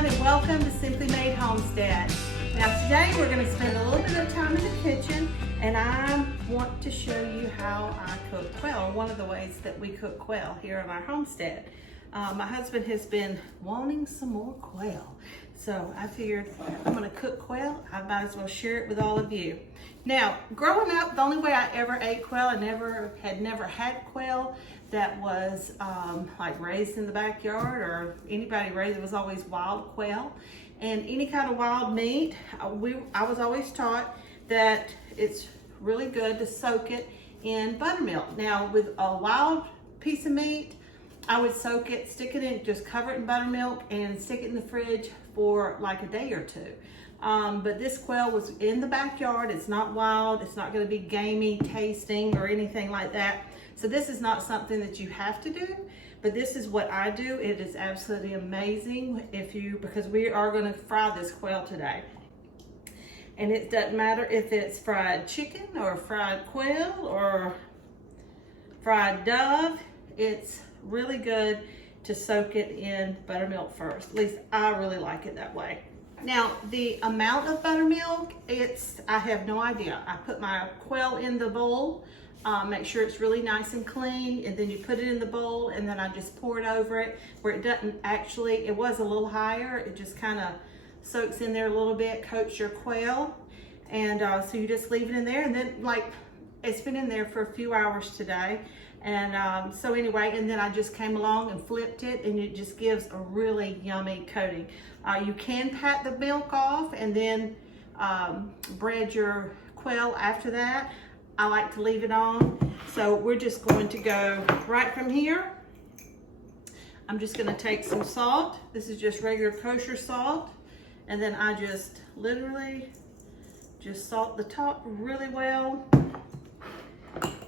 everyone, and welcome to Simply Made Homestead. Now today we're going to spend a little bit of time in the kitchen, and I want to show you how I cook quail, one of the ways that we cook quail here in our homestead. My husband has been wanting some more quail, so I figured I'm going to cook quail. I might as well share it with all of you. Now, growing up, the only way I ever ate quail, I had never had quail that was like raised in the backyard, or anybody raised. It was always wild quail, and any kind of wild meat. I was always taught that it's really good to soak it in buttermilk. Now, with a wild piece of meat, I would soak it, stick it in, just cover it in buttermilk and stick it in the fridge for like a day or two. But this quail was in the backyard. It's not wild. It's not going to be gamey tasting or anything like that. So this is not something that you have to do, but this is what I do. It is absolutely amazing because we are going to fry this quail today. And it doesn't matter if it's fried chicken or fried quail or fried dove. It's really good to soak it in buttermilk first. At least I really like it that way. Now, the amount of buttermilk, I have no idea. I put my quail in the bowl, make sure it's really nice and clean, and then you put it in the bowl, and then I just pour it over it where it doesn't actually, it was a little higher. It just kind of soaks in there a little bit, coats your quail. And so you just leave it in there, and then it's been in there for a few hours today. And so anyway, and then I just came along and flipped it, and it just gives a really yummy coating. You can pat the milk off and then bread your quail after that. I like to leave it on. So we're just going to go right from here. I'm just gonna take some salt. This is just regular kosher salt. And then I just literally just salt the top really well.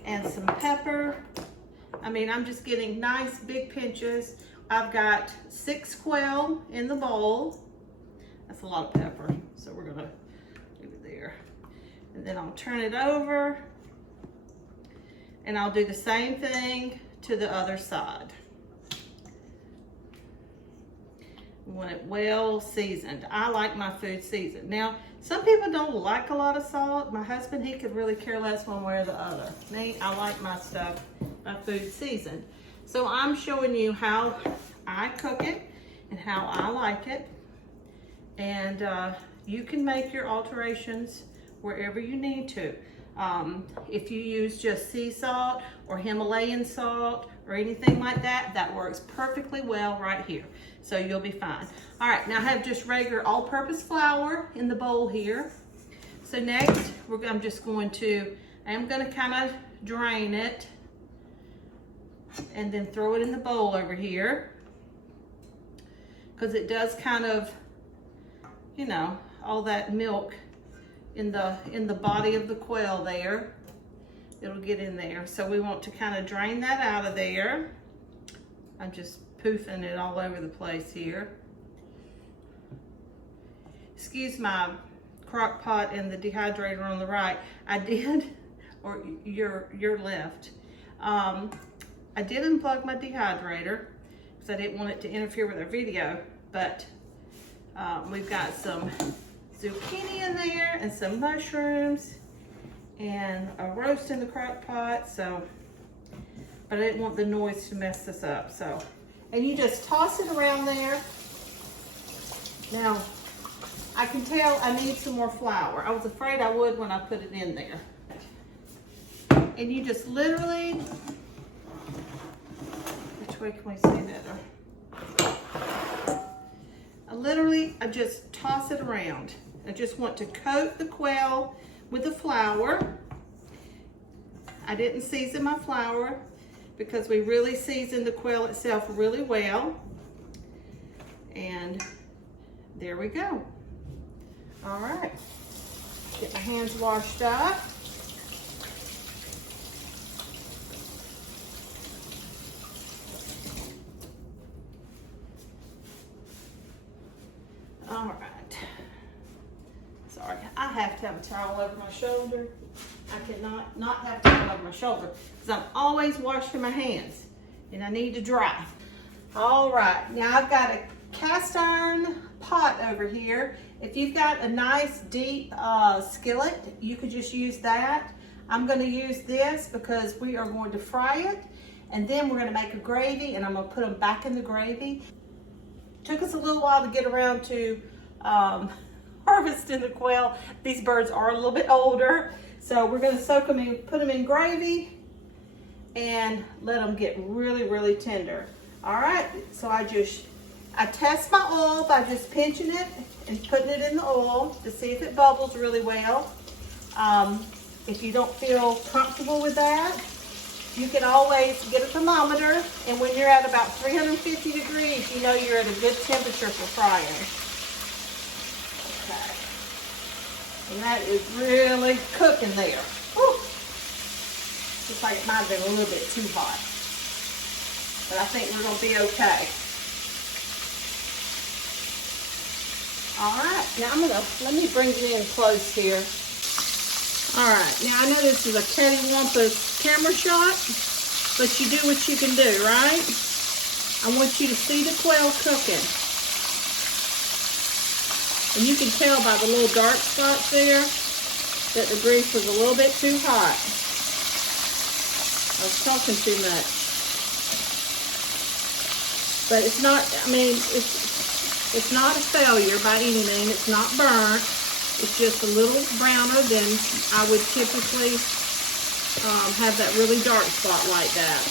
And some pepper. I mean, I'm just getting nice big pinches. I've got 6 quail in the bowl. That's a lot of pepper, so we're gonna leave it there. And then I'll turn it over, and I'll do the same thing to the other side. We want it well seasoned. I like my food seasoned. Now, some people don't like a lot of salt. My husband, he could really care less one way or the other. Me, I like my food seasoned. So I'm showing you how I cook it and how I like it. And you can make your alterations wherever you need to. If you use just sea salt or Himalayan salt or anything like that, that works perfectly well right here. So you'll be fine. All right, now I have just regular all-purpose flour in the bowl here. So next, I'm gonna kind of drain it and then throw it in the bowl over here, because it does kind of, you know, all that milk in the body of the quail there, it'll get in there. So we want to kind of drain that out of there. I'm just poofing it all over the place here. Excuse my crock pot and the dehydrator on the right. I did, or your left. I did unplug my dehydrator because I didn't want it to interfere with our video, but we've got some zucchini in there and some mushrooms and a roast in the crock pot, but I didn't want the noise to mess this up. So, and you just toss it around there. Now, I can tell I need some more flour. I was afraid I would when I put it in there. And you just literally, which way can we see better? I just toss it around. I just want to coat the quail with the flour. I didn't season my flour because we really seasoned the quail itself really well. And there we go. All right, get my hands washed up. All right. Sorry, I have to have a towel over my shoulder. I cannot not have a towel over my shoulder because I'm always washing my hands and I need to dry. All right, now I've got a cast iron pot pot over here. If you've got a nice deep skillet, you could just use that. I'm gonna use this because we are going to fry it, and then we're gonna make a gravy, and I'm gonna put them back in the gravy. Took us a little while to get around to harvesting the quail. These birds are a little bit older, so we're gonna soak them in, put them in gravy, and let them get really, really tender. All right, so I test my oil by just pinching it and putting it in the oil to see if it bubbles really well. If you don't feel comfortable with that, you can always get a thermometer, and when you're at about 350 degrees, you know you're at a good temperature for frying. Okay. And that is really cooking there. Whew. Looks like it might have been a little bit too hot, but I think we're gonna be okay. All right, now let me bring it in close here. All right, now I know this is a cattywampus camera shot, but you do what you can do, right? I want you to see the quail cooking. And you can tell by the little dark spots there that the grease was a little bit too hot. I was talking too much. But it's not, I mean, it's not a failure by any means. It's not burnt. It's just a little browner than I would typically have that really dark spot like that.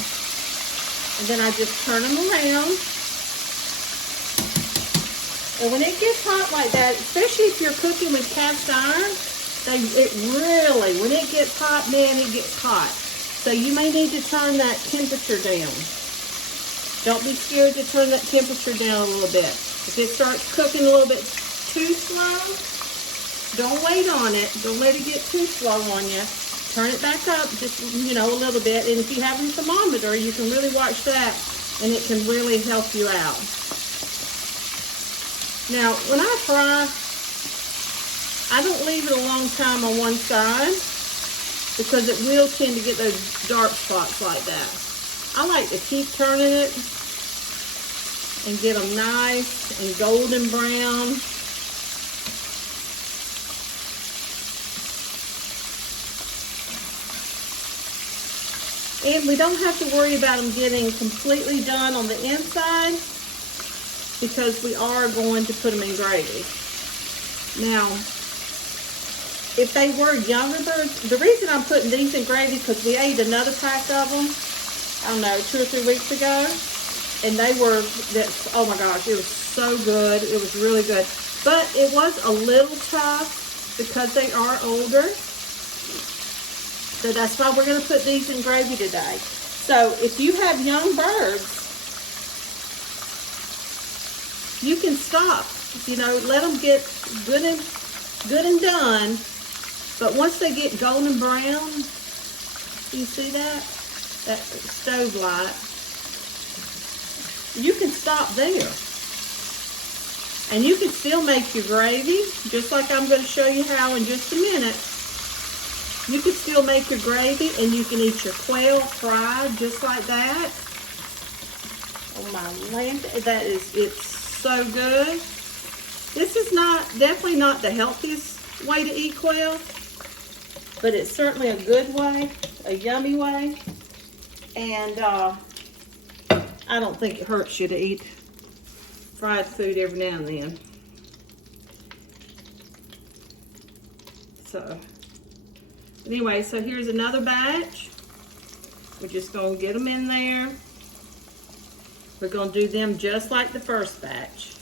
And then I just turn them around. And when it gets hot like that, especially if you're cooking with cast iron, when it gets hot, man, it gets hot. So you may need to turn that temperature down. Don't be scared to turn that temperature down a little bit. If it starts cooking a little bit too slow, don't wait on it. Don't let it get too slow on you. Turn it back up just, a little bit. And if you have a thermometer, you can really watch that, and it can really help you out. Now, when I fry, I don't leave it a long time on one side because it will tend to get those dark spots like that. I like to keep turning it and get them nice and golden brown. And we don't have to worry about them getting completely done on the inside because we are going to put them in gravy. Now, if they were younger birds, the reason I'm putting these in gravy because we ate another pack of them, I don't know, 2 or 3 weeks ago, and they were, oh my gosh, it was so good. It was really good. But it was a little tough because they are older. So that's why we're going to put these in gravy today. So if you have young birds, you can stop. Let them get good and done. But once they get golden brown, you see that? That stove light. You can stop there. And you can still make your gravy, just like I'm going to show you how in just a minute. You can still make your gravy, and you can eat your quail fried just like that. Oh my land, it's so good. This is definitely not the healthiest way to eat quail, but it's certainly a good way, a yummy way. And I don't think it hurts you to eat fried food every now and then. So anyway, so here's another batch. We're just going to get them in there. We're going to do them just like the first batch.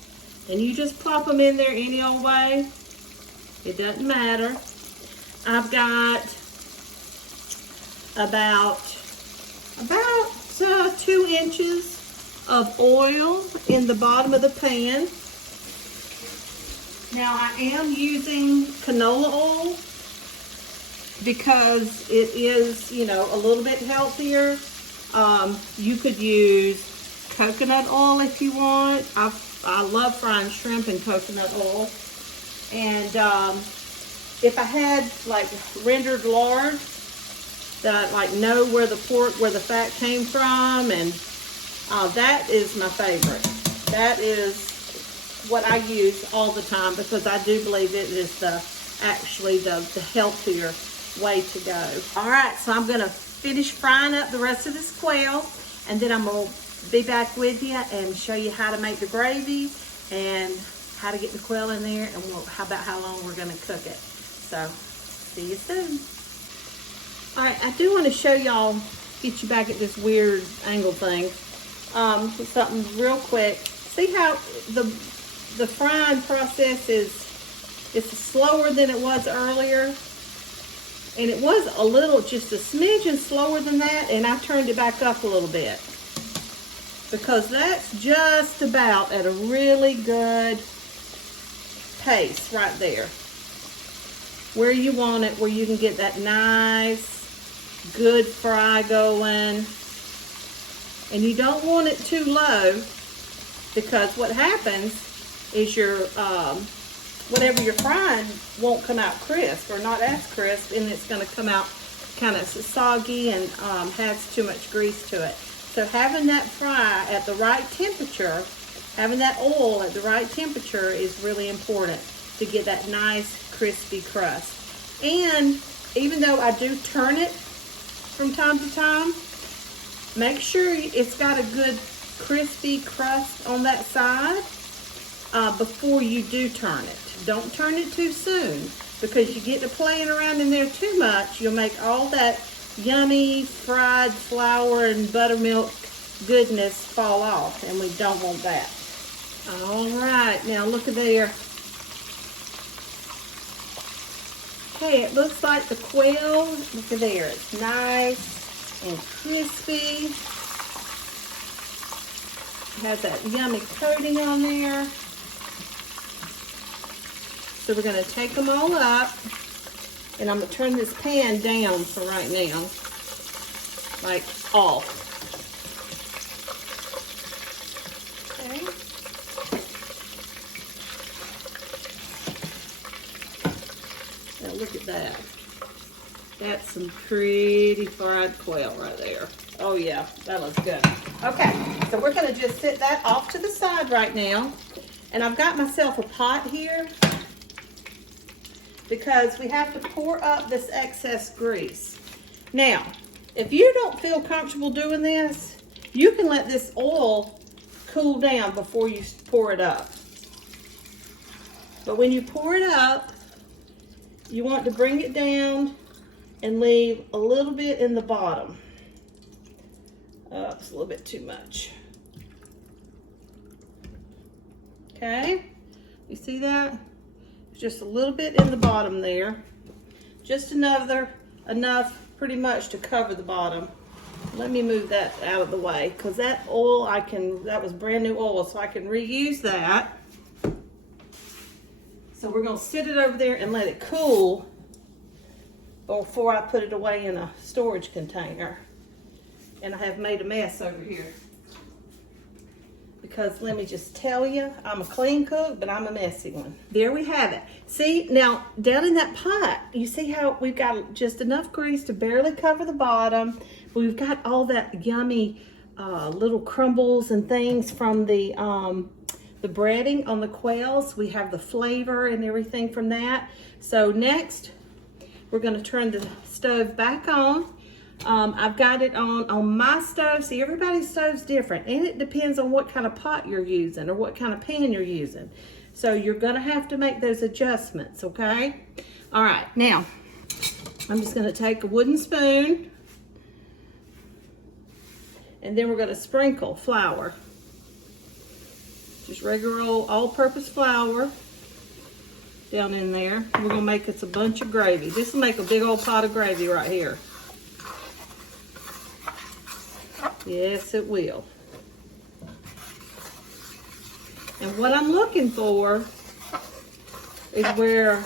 And you just plop them in there any old way. It doesn't matter. I've got about 2 inches of oil in the bottom of the pan. Now I am using canola oil because it is, a little bit healthier. You could use coconut oil if you want. I love frying shrimp in coconut oil. And if I had like rendered lard, that I know where the fat came from, and that is my favorite. That is what I use all the time because I do believe it is actually the healthier way to go. All right, so I'm gonna finish frying up the rest of this quail, and then I'm gonna be back with you and show you how to make the gravy and how to get the quail in there, and how about how long we're gonna cook it. So, see you soon. All right, I do want to show y'all, get you back at this weird angle thing. Something real quick. See how the frying process is slower than it was earlier? And it was a little, just a smidgen slower than that, and I turned it back up a little bit. Because that's just about at a really good pace right there. Where you want it, where you can get that nice, good fry going. And you don't want it too low, because what happens is your whatever you're frying won't come out crisp, or not as crisp, and it's going to come out kind of soggy and has too much grease to it. So having that fry at the right temperature, having that oil at the right temperature is really important to get that nice crispy crust. And even though I do turn it from time to time, make sure it's got a good crispy crust on that side before you do turn it. Don't turn it too soon, because you get to playing around in there too much, you'll make all that yummy fried flour and buttermilk goodness fall off, and we don't want that. All right, now look at there. Okay, it looks like the quail, look at there, it's nice and crispy. It has that yummy coating on there. So we're gonna take them all up, and I'm gonna turn this pan down for right now, like off. Okay. Now look at that. That's some pretty fried quail right there. Oh yeah, that looks good. Okay, so we're gonna just sit that off to the side right now. And I've got myself a pot here, because we have to pour up this excess grease. Now, if you don't feel comfortable doing this, you can let this oil cool down before you pour it up. But when you pour it up, you want to bring it down and leave a little bit in the bottom. It's a little bit too much. Okay, you see that? Just a little bit in the bottom there. Just enough pretty much to cover the bottom. Let me move that out of the way, because that oil, that was brand new oil, so I can reuse that. So we're gonna sit it over there and let it cool before I put it away in a storage container. And I have made a mess over here. Because let me just tell you, I'm a clean cook, but I'm a messy one. There we have it. See, now down in that pot, you see how we've got just enough grease to barely cover the bottom. We've got all that yummy little crumbles and things from the breading on the quails. We have the flavor and everything from that. So next, we're gonna turn the stove back on. I've got it on my stove. See, everybody's stove's different, and it depends on what kind of pot you're using or what kind of pan you're using. So you're gonna have to make those adjustments, okay? All right, now, I'm just gonna take a wooden spoon, and then we're gonna sprinkle flour. Just regular old all-purpose flour down in there. We're gonna make us a bunch of gravy. This will make a big old pot of gravy right here. Yes, it will. And what I'm looking for is where,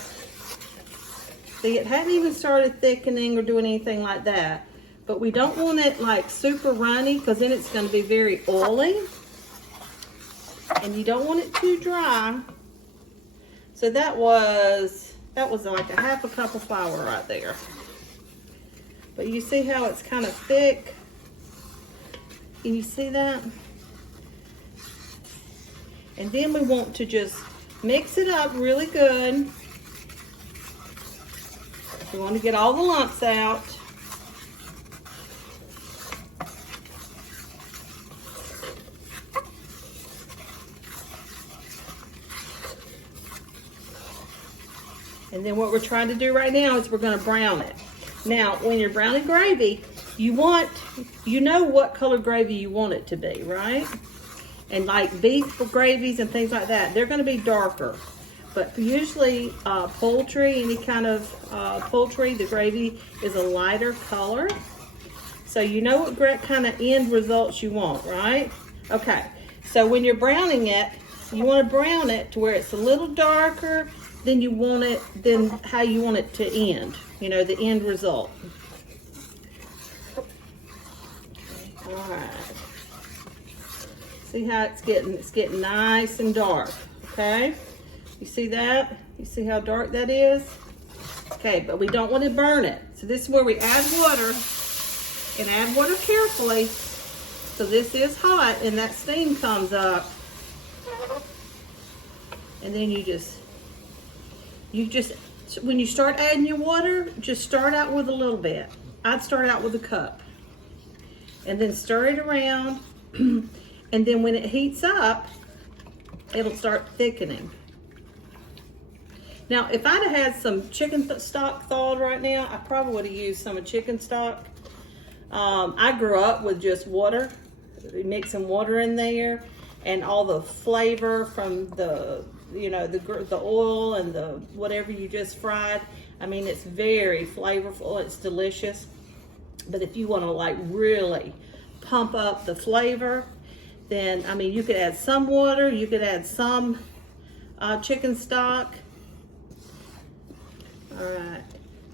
see, it hadn't even started thickening or doing anything like that. But we don't want it like super runny, because then it's going to be very oily. And you don't want it too dry. So that was like a half a cup of flour right there. But you see how it's kind of thick? You see that? And then we want to just mix it up really good. We want to get all the lumps out. And then what we're trying to do right now is we're going to brown it. Now, when you're browning gravy, you know what color gravy you want it to be, right? And like beef gravies and things like that, they're going to be darker. But usually poultry, any kind of poultry, the gravy is a lighter color. So you know what kind of end results you want, right? Okay, so when you're browning it, you want to brown it to where it's a little darker than you want it, than how you want it to end. You know, the end result. All right. See how it's getting nice and dark, okay? You see that? You see how dark that is? Okay, but we don't want to burn it. So this is where we add water, and add water carefully. So this is hot and that steam comes up. And then you just, when you start adding your water, just start out with a little bit. I'd start out with a cup. And then stir it around. And then when it heats up, it'll start thickening. Now, if I'd have had some chicken stock thawed right now, I probably would have used some of chicken stock. I grew up with just water, mixing water in there, and all the flavor from the, you know, the oil and the whatever you just fried. I mean, it's very flavorful. It's delicious. But if you want to like really pump up the flavor, then, I mean, you could add some water, you could add some chicken stock. All right,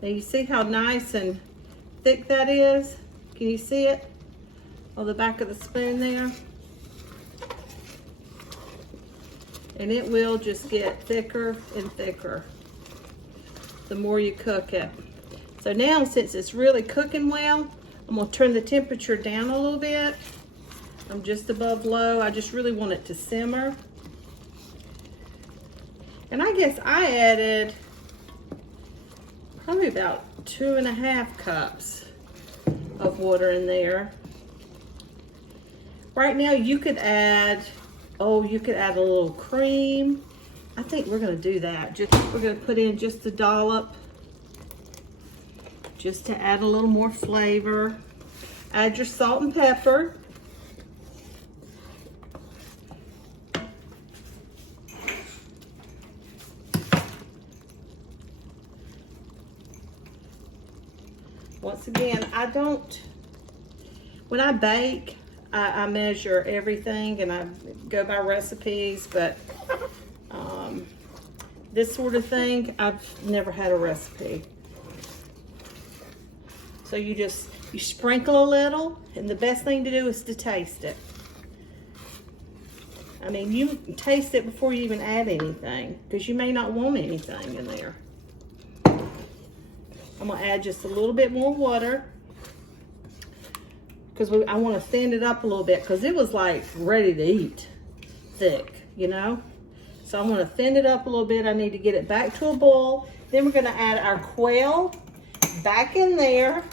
now you see how nice and thick that is? Can you see it on the back of the spoon there? And it will just get thicker and thicker the more you cook it. So now, since it's really cooking well, I'm gonna turn the temperature down a little bit. I'm just above low. I just really want it to simmer. And I guess I added probably about 2.5 cups of water in there. Right now you could add, you could add a little cream. I think we're gonna do that. We're gonna put in just a dollop, just to add a little more flavor. Add your salt and pepper. Once again, when I bake, I measure everything and I go by recipes, but this sort of thing, I've never had a recipe. So you sprinkle a little, and the best thing to do is to taste it. I mean, you taste it before you even add anything, because you may not want anything in there. I'm gonna add just a little bit more water, because I want to thin it up a little bit, because it was like ready to eat thick, you know? So I'm gonna thin it up a little bit. I need to get it back to a boil. Then we're gonna add our quail back in there.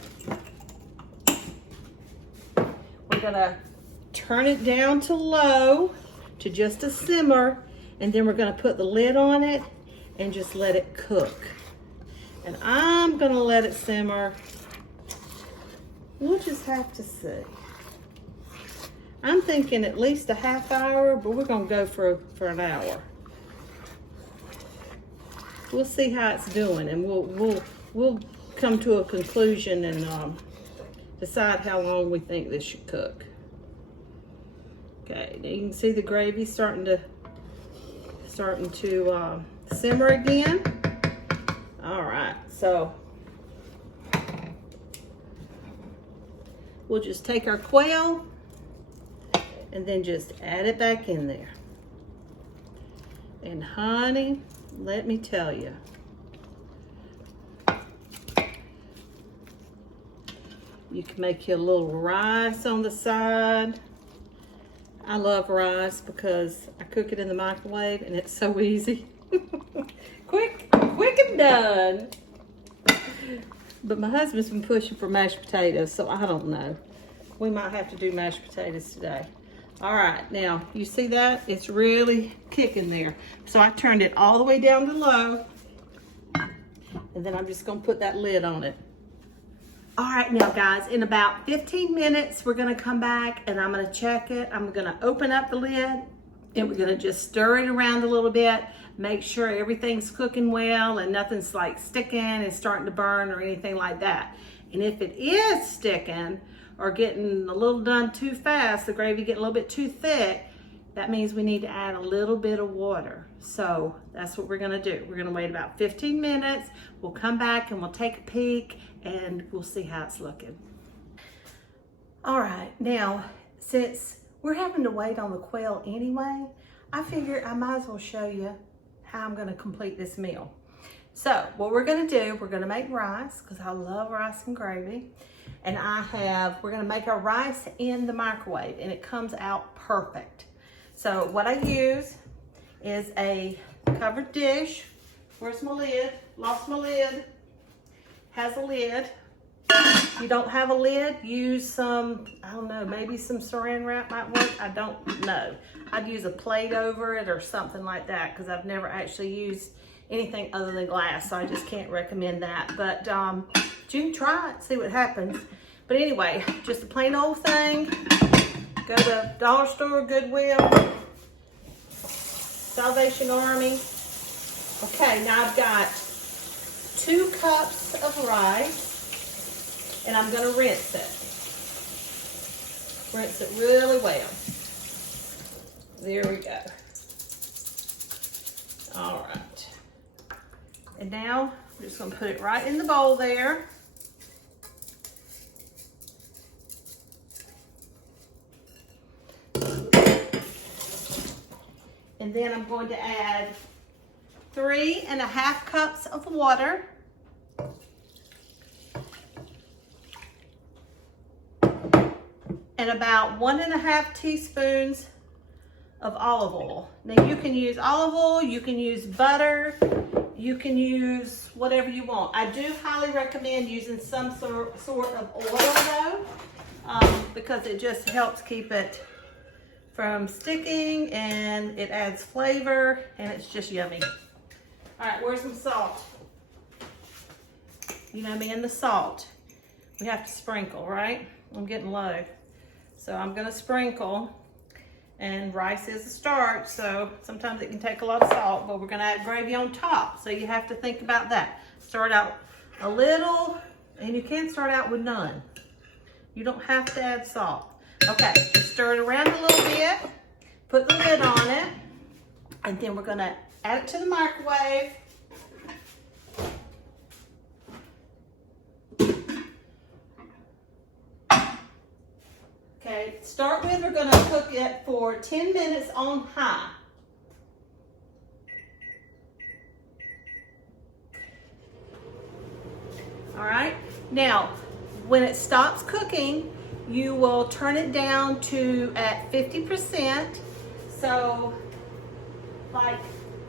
We're gonna turn it down to low, to just a simmer, and then we're gonna put the lid on it and just let it cook. And I'm gonna let it simmer. We'll just have to see. I'm thinking at least a half hour, but we're gonna go for an hour. We'll see how it's doing, and we'll come to a conclusion and decide how long we think this should cook. Okay, now you can see the gravy starting to simmer again. All right, so we'll just take our quail and then just add it back in there. And honey, let me tell you, you can make you a little rice on the side. I love rice because I cook it in the microwave and it's so easy. Quick and done. But my husband's been pushing for mashed potatoes, so I don't know. We might have to do mashed potatoes today. All right, now you see that? It's really kicking there. So I turned it all the way down to low, and then I'm just gonna put that lid on it. All right, now guys, in about 15 minutes, we're gonna come back and I'm gonna check it. I'm gonna open up the lid and we're gonna just stir it around a little bit, make sure everything's cooking well and nothing's like sticking and starting to burn or anything like that. And if it is sticking or getting a little done too fast, the gravy getting a little bit too thick, that means we need to add a little bit of water. So that's what we're gonna do. We're gonna wait about 15 minutes. We'll come back and we'll take a peek and we'll see how it's looking. All right, now, since we're having to wait on the quail anyway, I figure I might as well show you how I'm gonna complete this meal. So what we're gonna do, we're gonna make rice, because I love rice and gravy. And we're gonna make our rice in the microwave and it comes out perfect. So what I use is a covered dish. Where's my lid? Lost my lid. Has a lid. You don't have a lid, use some, I don't know, maybe some saran wrap might work. I don't know. I'd use a plate over it or something like that because I've never actually used anything other than glass, so I just can't recommend that. But you can try it, see what happens. But anyway, just a plain old thing. Go to Dollar Store, Goodwill, Salvation Army. Okay, now I've got 2 cups of rice, and I'm gonna rinse it. Rinse it really well. There we go. All right. And now I'm just gonna put it right in the bowl there. And then I'm going to add 3½ cups of water. And about 1½ teaspoons of olive oil. Now you can use olive oil, you can use butter, you can use whatever you want. I do highly recommend using some sort of oil though, because it just helps keep it from sticking and it adds flavor and it's just yummy. All right, where's some salt? You know me and the salt. We have to sprinkle, right? I'm getting low. So I'm gonna sprinkle, and rice is a starch, so sometimes it can take a lot of salt, but we're gonna add gravy on top. So you have to think about that. Start out a little, and you can start out with none. You don't have to add salt. Okay, just stir it around a little bit, put the lid on it, and then we're gonna add it to the microwave. Okay, to start with, we're gonna cook it for 10 minutes on high. All right, now, when it stops cooking, you will turn it down to at 50%. So, like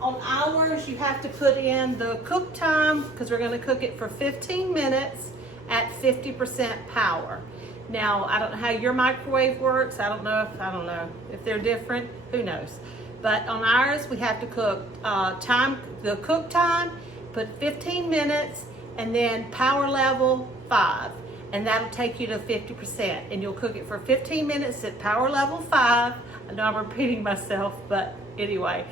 on ours, you have to put in the cook time, because we're gonna cook it for 15 minutes at 50% power. Now, I don't know how your microwave works. I don't know if they're different, who knows. But on ours, we have to cook the cook time, put 15 minutes, and then power level 5. And that'll take you to 50%. And you'll cook it for 15 minutes at power level 5. I know I'm repeating myself, but anyway.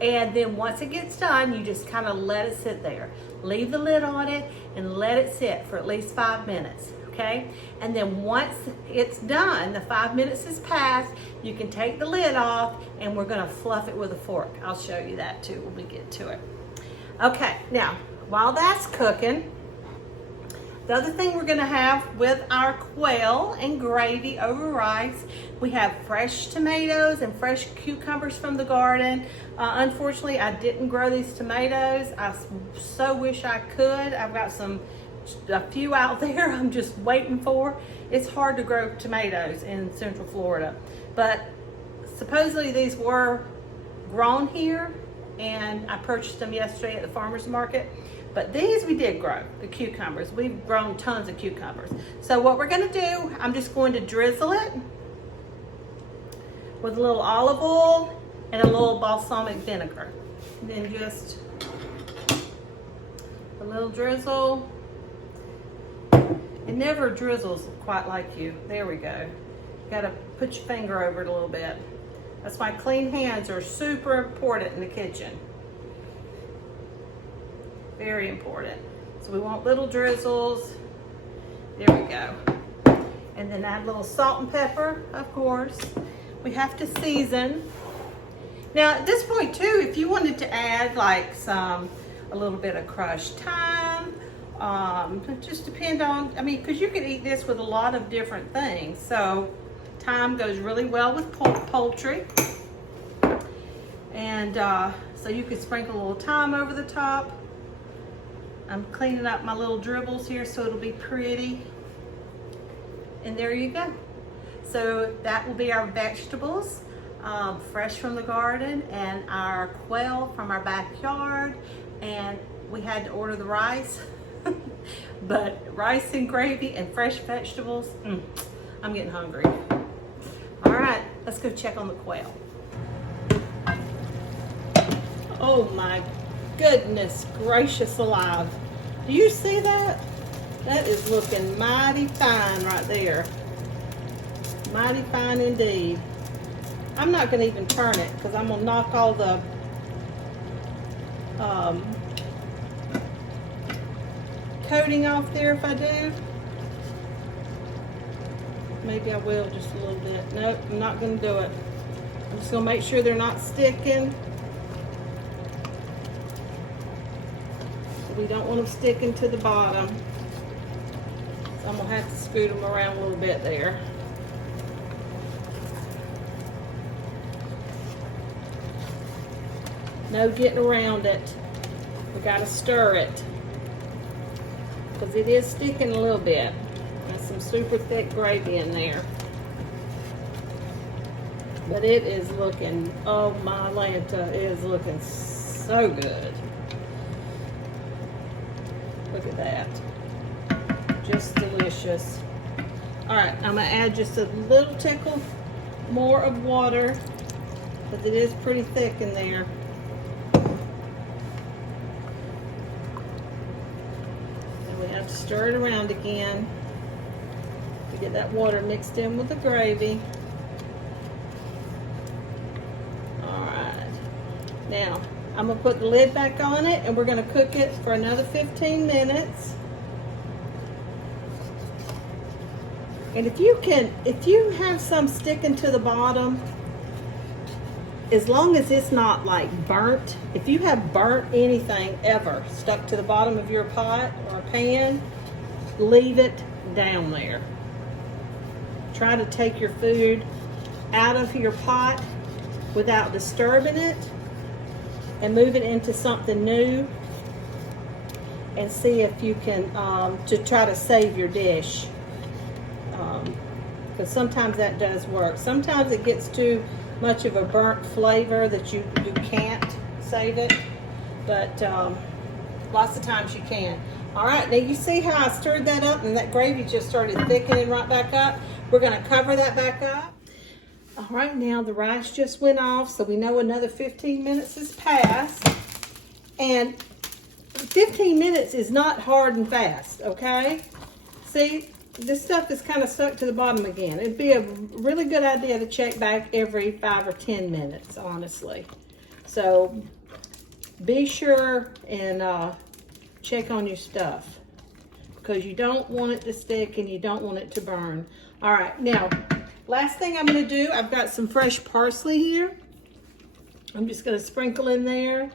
And then once it gets done, you just kind of let it sit there. Leave the lid on it and let it sit for at least 5 minutes. Okay, and then once it's done, the 5 minutes has passed, you can take the lid off and we're gonna fluff it with a fork. I'll show you that too when we get to it. Okay, now, while that's cooking, the other thing we're gonna have with our quail and gravy over rice, we have fresh tomatoes and fresh cucumbers from the garden. Unfortunately, I didn't grow these tomatoes. I so wish I could. I've got a few out there I'm just waiting for. It's hard to grow tomatoes in Central Florida, but supposedly these were grown here, and I purchased them yesterday at the farmer's market. But these we did grow, the cucumbers. We've grown tons of cucumbers. So what we're gonna do, I'm just going to drizzle it with a little olive oil and a little balsamic vinegar. And then just a little drizzle. It never drizzles quite like you. There we go. You gotta put your finger over it a little bit. That's why clean hands are super important in the kitchen. Very important. So we want little drizzles. There we go. And then add a little salt and pepper, of course. We have to season. Now at this point too, if you wanted to add like a little bit of crushed thyme, just depend on, I mean, because you could eat this with a lot of different things. So thyme goes really well with poultry. And so you could sprinkle a little thyme over the top. I'm cleaning up my little dribbles here so it'll be pretty. And there you go. So that will be our vegetables, fresh from the garden, and our quail from our backyard. And we had to order the rice, but rice and gravy and fresh vegetables, I'm getting hungry. All right, let's go check on the quail. Oh my goodness gracious alive. Do you see that? That is looking mighty fine right there. Mighty fine indeed. I'm not gonna even turn it because I'm gonna knock all the coating off there if I do. Maybe I will just a little bit. Nope, I'm not gonna do it. I'm just gonna make sure they're not sticking. We don't want them sticking to the bottom. So I'm gonna have to scoot them around a little bit there. No getting around it. We gotta stir it because it is sticking a little bit. There's some super thick gravy in there. But it is looking, oh my Lanta, it is looking so good. Look at that. Just delicious. All right, I'm gonna add just a little tickle more of water because it is pretty thick in there. And we have to stir it around again to get that water mixed in with the gravy. All right, now I'm gonna put the lid back on it and we're gonna cook it for another 15 minutes. And if you have some sticking to the bottom, as long as it's not like burnt, if you have burnt anything ever stuck to the bottom of your pot or pan, leave it down there. Try to take your food out of your pot without disturbing it and move it into something new and see if you can to try to save your dish, because sometimes that does work. Sometimes it gets too much of a burnt flavor that you can't save it, but lots of times you can. All right, now you see how I stirred that up and that gravy just started thickening right back up. We're gonna cover that back up. All right, now the rice just went off, so we know another 15 minutes has passed. And 15 minutes is not hard and fast, okay? See, this stuff is kind of stuck to the bottom again. It'd be a really good idea to check back every 5 or 10 minutes, honestly. So be sure and check on your stuff because you don't want it to stick and you don't want it to burn. All right, now, last thing I'm gonna do, I've got some fresh parsley here. I'm just gonna sprinkle in there.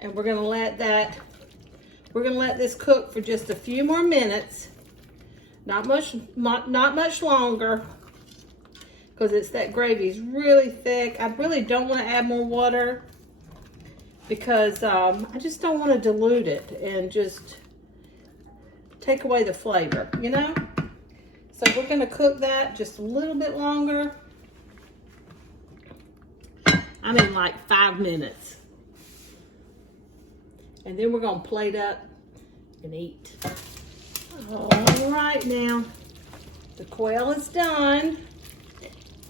And we're gonna let this cook for just a few more minutes. Not much longer, because that gravy is really thick. I really don't wanna add more water because I just don't wanna dilute it and just take away the flavor, you know? So we're gonna cook that just a little bit longer. I mean like 5 minutes. And then we're gonna plate up and eat. All right, now the quail is done.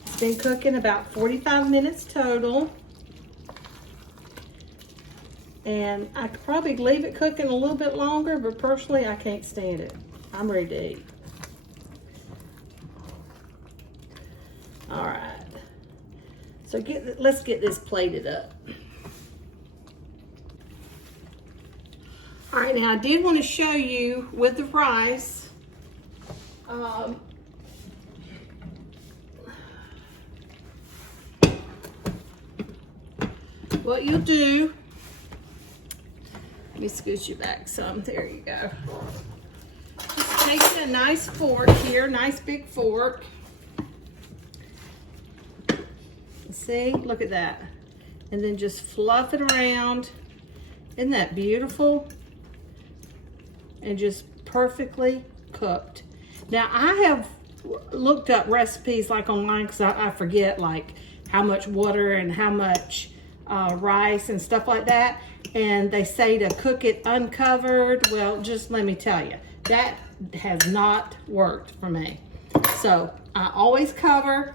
It's been cooking about 45 minutes total. And I could probably leave it cooking a little bit longer, but personally I can't stand it. I'm ready to eat. All right. So let's get this plated up. All right, now I did want to show you with the rice. What you'll do, let me scooch you back some. There you go. Just take a nice fork here, nice big fork. See, look at that. And then just fluff it around. Isn't that beautiful? And just perfectly cooked. Now I have looked up recipes like online because I forget like how much water and how much rice and stuff like that. And they say to cook it uncovered. Well, just let me tell you, that has not worked for me. So I always cover,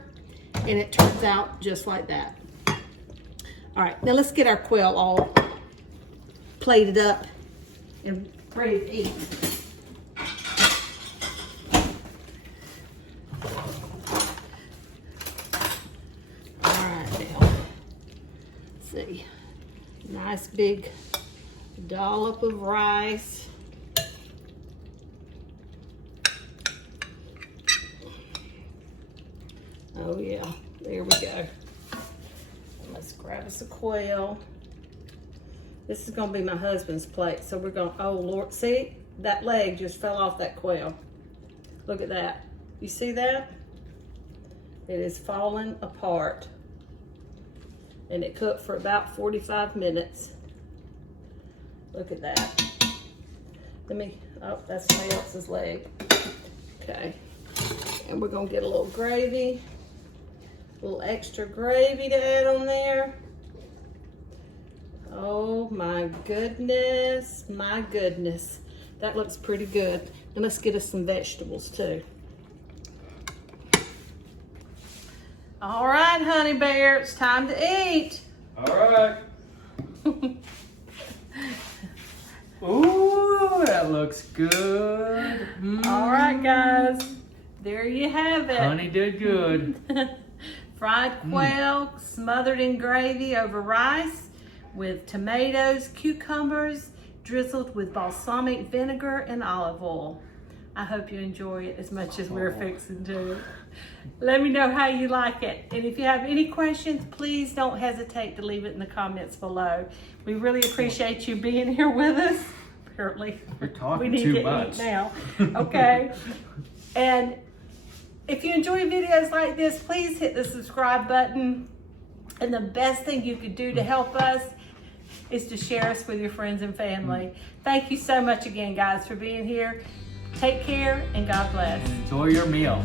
and it turns out just like that. All right, now let's get our quail all plated up and ready to eat. All right, now, let's see. Nice big dollop of rice. Oh yeah, there we go. Let's grab us a quail. This is gonna be my husband's plate, so we're gonna, oh Lord, see? That leg just fell off that quail. Look at that. You see that? It is falling apart. And it cooked for about 45 minutes. Look at that. Oh, that's somebody else's leg. Okay. And we're gonna get a little gravy. A little extra gravy to add on there. Oh my goodness, my goodness. That looks pretty good. And let's get us some vegetables too. All right, honey bear, it's time to eat. All right. Ooh, that looks good. All right, guys, there you have it. Honey did good. Fried quail smothered in gravy over rice with tomatoes, cucumbers, drizzled with balsamic vinegar and olive oil. I hope you enjoy it as much as we're fixing to. Let me know how you like it. And if you have any questions, please don't hesitate to leave it in the comments below. We really appreciate you being here with us. Apparently, You're talking we need too to much eat now. Okay. And if you enjoy videos like this, please hit the subscribe button. And the best thing you could do to help us is to share us with your friends and family. Thank you so much again, guys, for being here. Take care and God bless. Enjoy your meal.